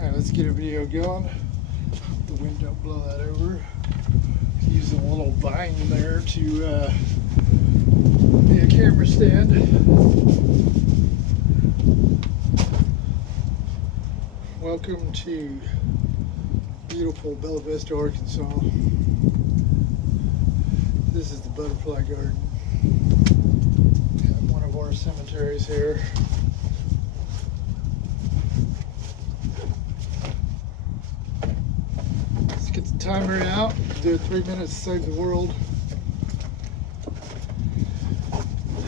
Alright, let's get a video going. The wind don't blow that over. Use a little vine there to be a camera stand. Welcome to beautiful Bella Vista, Arkansas. This is the Butterfly Garden. Got one of our cemeteries here. Let's get the timer out. Do 3 minutes to save the world.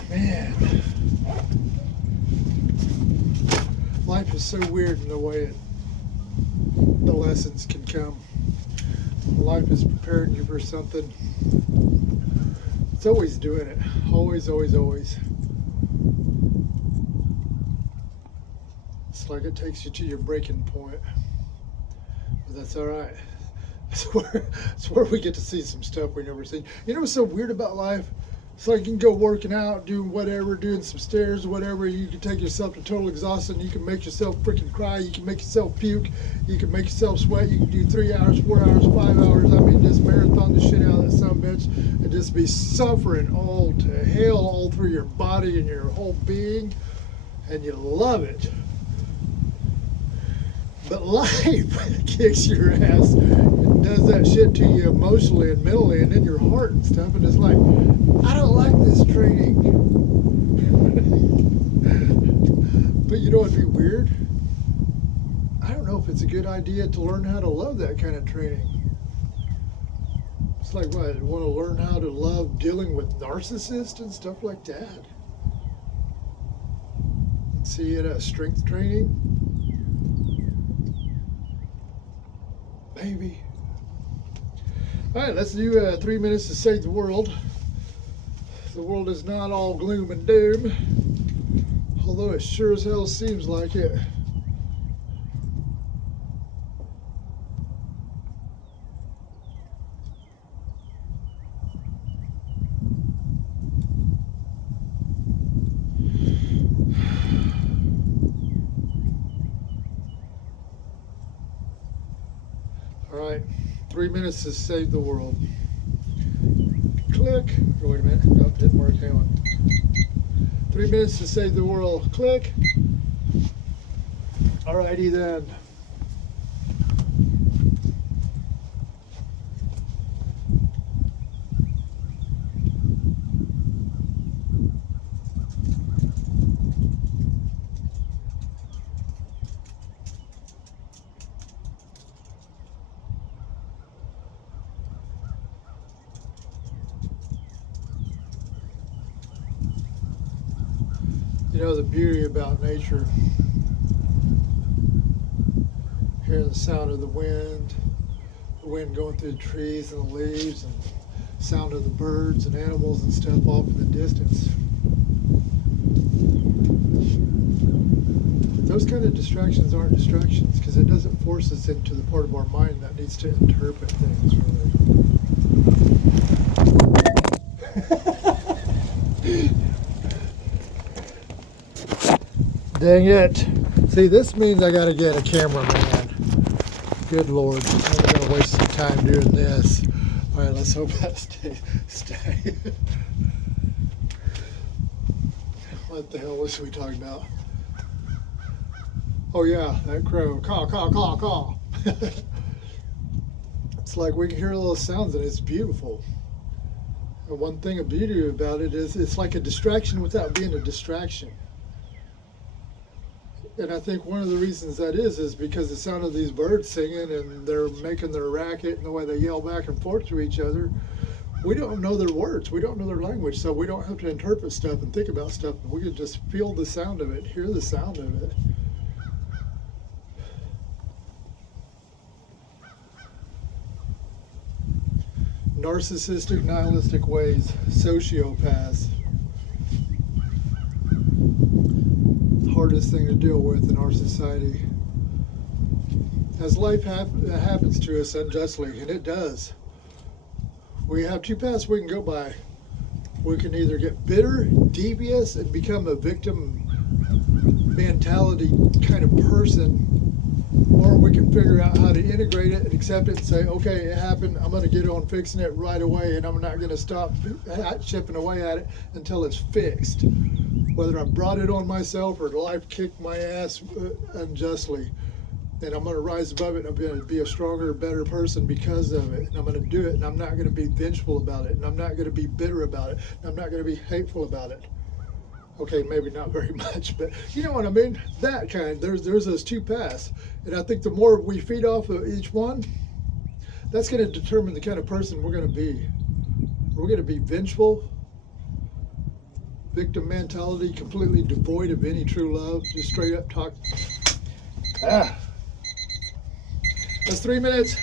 Man, life is so weird in the way the lessons can come. Life is preparing you for something. It's always doing it. Always, always, always. It's like it takes you to your breaking point. But that's all right. It's where we get to see some stuff we never seen. You know what's so weird about life? It's like you can go working out, doing whatever, doing some stairs, whatever. You can take yourself to total exhaustion. You can make yourself freaking cry. You can make yourself puke. You can make yourself sweat. You can do 3 hours, 4 hours, 5 hours. I mean, just marathon the shit out of that son of a bitch and just be suffering all to hell all through your body and your whole being. And you love it. But life kicks your ass and does that shit to you emotionally and mentally and in your heart and stuff. And it's like, I don't like this training. But you know what'd be weird? I don't know if it's a good idea to learn how to love that kind of training. It's like, what, you want to learn how to love dealing with narcissists and stuff like that? See it as strength training? Maybe. All right, let's do 3 minutes to save the world. The world is not all gloom and doom, although it sure as hell seems like it. All right, 3 minutes to save the world. Click. Oh, wait a minute. Nope, didn't work. Hang on. 3 minutes to save the world. Click. Alrighty then. You know the beauty about nature, hearing the sound of the wind going through the trees and the leaves, and sound of the birds and animals and stuff off in the distance. Those kind of distractions aren't distractions because it doesn't force us into the part of our mind that needs to interpret things, really. Dang it. See, this means I gotta get a cameraman. Good Lord, I'm gonna waste some time doing this. All right, let's hope that stay. What the hell was we talking about? Oh yeah, that crow. Caw, caw, caw, caw. It's like we can hear all those sounds and it's beautiful. And one thing of beauty about it is it's like a distraction without being a distraction. And I think one of the reasons that is because the sound of these birds singing and they're making their racket and the way they yell back and forth to each other, we don't know their words, we don't know their language, so we don't have to interpret stuff and think about stuff. We can just feel the sound of it, hear the sound of it. Narcissistic, nihilistic ways, sociopaths. Hardest thing to deal with in our society. As life happens to us unjustly, and it does, we have two paths we can go by. We can either get bitter, devious, and become a victim mentality kind of person, or we figure out how to integrate it and accept it and say, okay, it happened. I'm going to get on fixing it right away, and I'm not going to stop chipping away at it until it's fixed. Whether I brought it on myself or life kicked my ass unjustly. And I'm going to rise above it, and I'm going to be a stronger, better person because of it. And I'm going to do it, and I'm not going to be vengeful about it, and I'm not going to be bitter about it, and I'm not going to be hateful about it. Okay, maybe not very much, but you know what I mean? That kind. There's those two paths. And I think the more we feed off of each one, that's going to determine the kind of person we're going to be. We're going to be vengeful, victim mentality, completely devoid of any true love, just straight up talk. That's 3 minutes.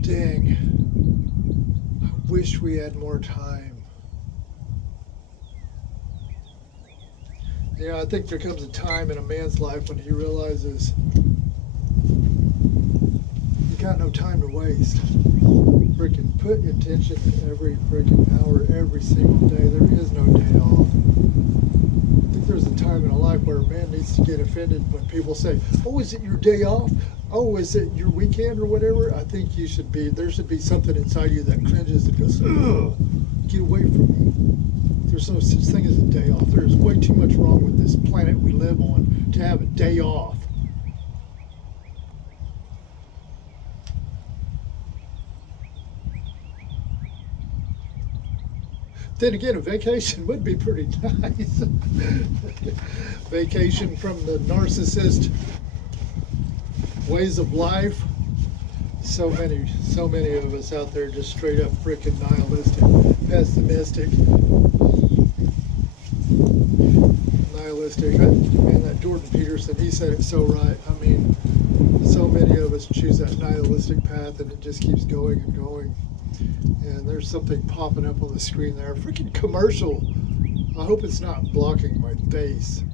Dang. I wish we had more time. You know, I think there comes a time in a man's life when he realizes you got no time to waste. Freaking put attention every freaking hour, every single day. There is no day off. I think there's a time in a life where a man needs to get offended when people say, oh, is it your day off? Oh, is it your weekend or whatever? I think there should be something inside you that cringes and goes, ugh, get away from me. There's no such thing as a day off. There's way too much wrong with this planet we live on to have a day off. Then again, a vacation would be pretty nice. Vacation from the narcissist ways of life. So many of us out there just straight up freaking nihilistic, pessimistic, nihilistic. Man, that Jordan Peterson, he said it so right. I mean, so many of us choose that nihilistic path, and it just keeps going and going. And there's something popping up on the screen there. A freaking commercial. I hope it's not blocking my face,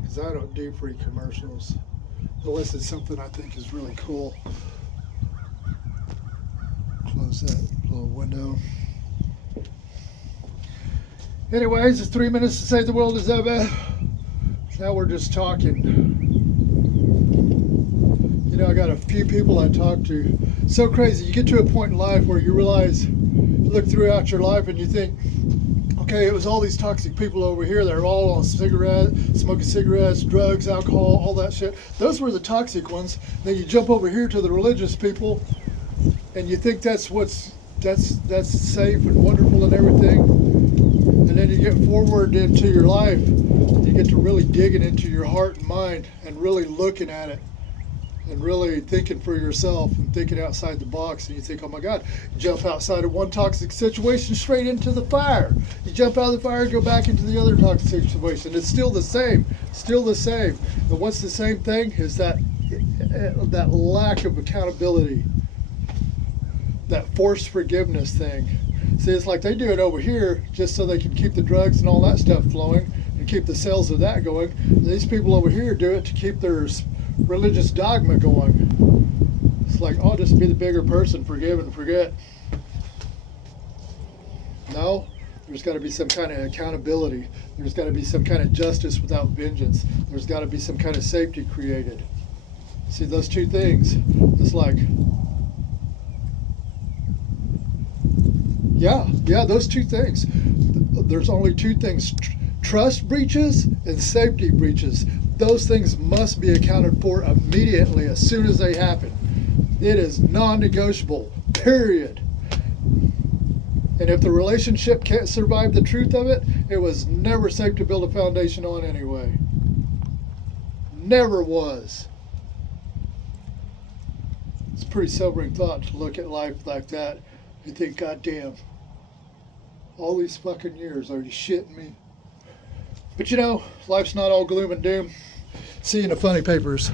because I don't do free commercials unless it's something I think is really cool. Close that little window. Anyways, it's 3 minutes to save the world. Is that bad? Now we're just talking. You know, I got a few people I talk to. So crazy. You get to a point in life where you realize, you look throughout your life and you think, okay, it was all these toxic people over here that are all on smoking cigarettes, drugs, alcohol, all that shit. Those were the toxic ones. Then you jump over here to the religious people, and you think that's safe and wonderful and everything. And then you get forward into your life, you get to really digging into your heart and mind and really looking at it and really thinking for yourself and thinking outside the box. And you think, oh my God, you jump outside of one toxic situation straight into the fire. You jump out of the fire, go back into the other toxic situation. It's still the same, still the same. And what's the same thing is that lack of accountability, that forced forgiveness thing. See, it's like they do it over here just so they can keep the drugs and all that stuff flowing and keep the sales of that going. These people over here do it to keep their religious dogma going. It's like, oh, just be the bigger person, forgive and forget. No, there's got to be some kind of accountability. There's got to be some kind of justice without vengeance. There's got to be some kind of safety created. See, those two things, it's like, yeah, those two things. There's only two things, trust breaches and safety breaches. Those things must be accounted for immediately as soon as they happen. It is non-negotiable, period. And if the relationship can't survive the truth of it, it was never safe to build a foundation on anyway. Never was. It's a pretty sobering thought to look at life like that. You think, God damn, all these fucking years, are you shitting me? But you know, life's not all gloom and doom. See you in the funny papers.